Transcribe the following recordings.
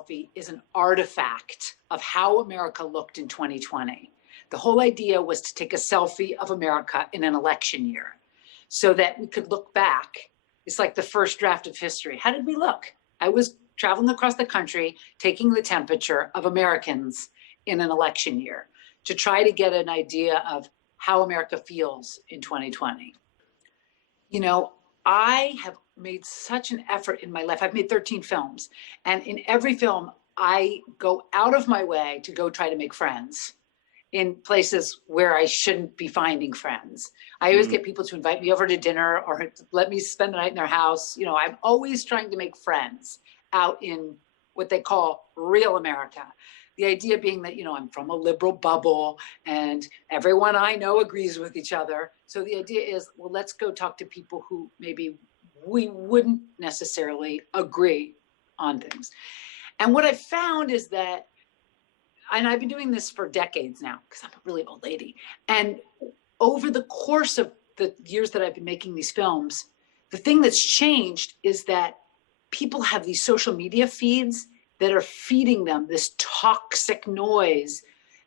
Selfie is an artifact of how America looked in 2020. The whole idea was to take a selfie of America in an election year so that we could look back. It's like the first draft of history. How did we look? I was traveling across the country, taking the temperature of Americans in an election year to try to get an idea of how America feels in 2020. You know, I have made such an effort in my life. I've made 13 films, and in every film, I go out of my way to go try to make friends in places where I shouldn't be finding friends. I always get people to invite me over to dinner or let me spend the night in their house. You know, I'm always trying to make friends out in what they call real America. The idea being that, you know, I'm from a liberal bubble and everyone I know agrees with each other. So the idea is, well, let's go talk to people who maybe we wouldn't necessarily agree on things. And what I found is that, and I've been doing this for decades now, because I'm a really old lady. And over the course of the years that I've been making these films, the thing that's changed is that people have these social media feeds that are feeding them this toxic noise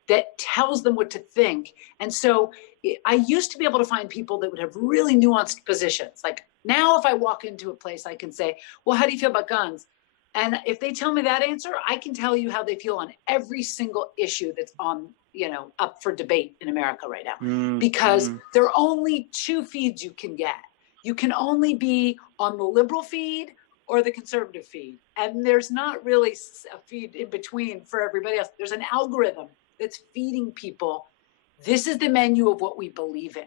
that tells them what to think. And so I used to be able to find people that would have really nuanced positions. Like now, if I walk into a place, I can say, well, how do you feel about guns? And if they tell me that answer, I can tell you how they feel on every single issue that's on, you know, up for debate in America right now. Because there are only two feeds you can get. You can only be on the liberal feed or the conservative feed. And there's not really a feed in between for everybody else. There's an algorithm that's feeding people. This is the menu of what we believe in.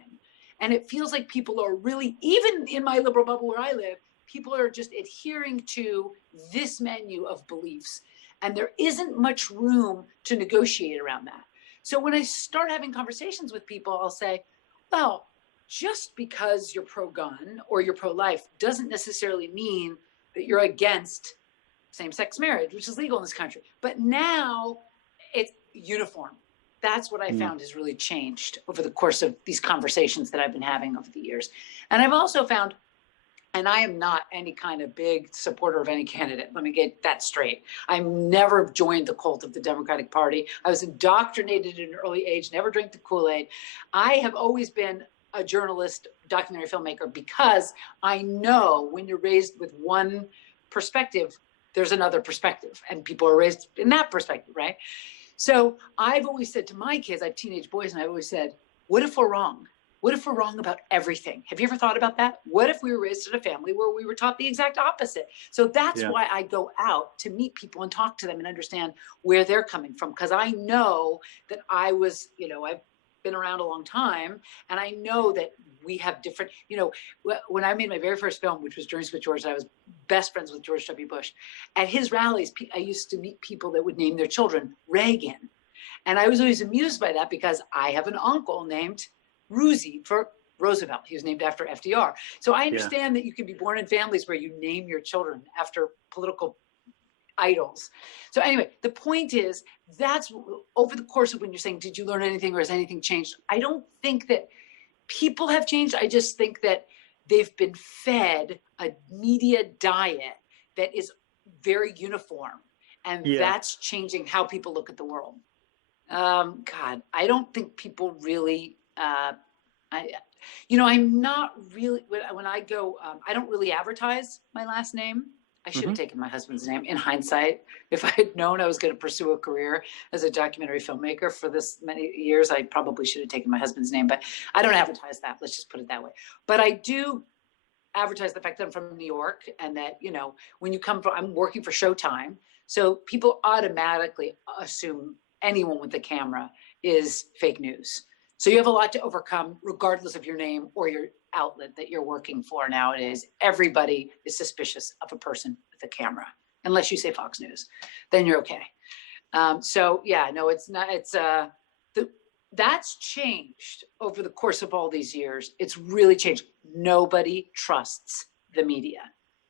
And it feels like people are really, even in my liberal bubble where I live, people are just adhering to this menu of beliefs. And there isn't much room to negotiate around that. So when I start having conversations with people, I'll say, well, just because you're pro-gun or you're pro-life doesn't necessarily mean that you're against same-sex marriage, which is legal in this country. But now it's uniform. That's what I found has really changed over the course of these conversations that I've been having over the years. And I've also found, and I am not any kind of big supporter of any candidate. Let me get that straight. I never joined the cult of the Democratic Party. I was indoctrinated at an early age, never drank the Kool-Aid. I have always been a journalist, documentary filmmaker, because I know when you're raised with one perspective, there's another perspective, and people are raised in that perspective, right? So I've always said to my kids, I have teenage boys, and I've always said, what if we're wrong? What if we're wrong about everything? Have you ever thought about that? What if we were raised in a family where we were taught the exact opposite? So that's why I go out to meet people and talk to them and understand where they're coming from. Because I know that I was, you know, I've been around a long time, and I know that we have different, you know, when I made my very first film, which was Drinks with George, I was best friends with George W. Bush. At his rallies, I used to meet people that would name their children Reagan. And I was always amused by that because I have an uncle named Ruzi for Roosevelt. He was named after FDR. So I understand that you can be born in families where you name your children after political idols. So anyway, the point is, that's over the course of when you're saying, did you learn anything or has anything changed? I don't think that people have changed. I just think that they've been fed a media diet that is very uniform. And that's changing how people look at the world. God, I don't think people really, you know, I'm not really, when I go, I don't really advertise my last name. I should have taken my husband's name in hindsight. If I had known I was going to pursue a career as a documentary filmmaker for this many years, I probably should have taken my husband's name, but I don't advertise that. Let's just put it that way. But I do advertise the fact that I'm from New York and that, you know, when you come from, I'm working for Showtime. So people automatically assume anyone with a camera is fake news. So you have a lot to overcome regardless of your name or your outlet that you're working for nowadays. Everybody is suspicious of a person with a camera, unless you say Fox News, then you're okay. So yeah, no, it's not, that's changed over the course of all these years. It's really changed. Nobody trusts the media,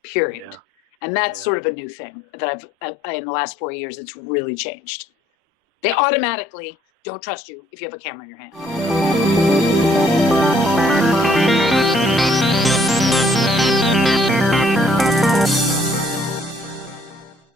period. Yeah. And that's sort of a new thing that in the last 4 years, it's really changed. They automatically don't trust you if you have a camera in your hand.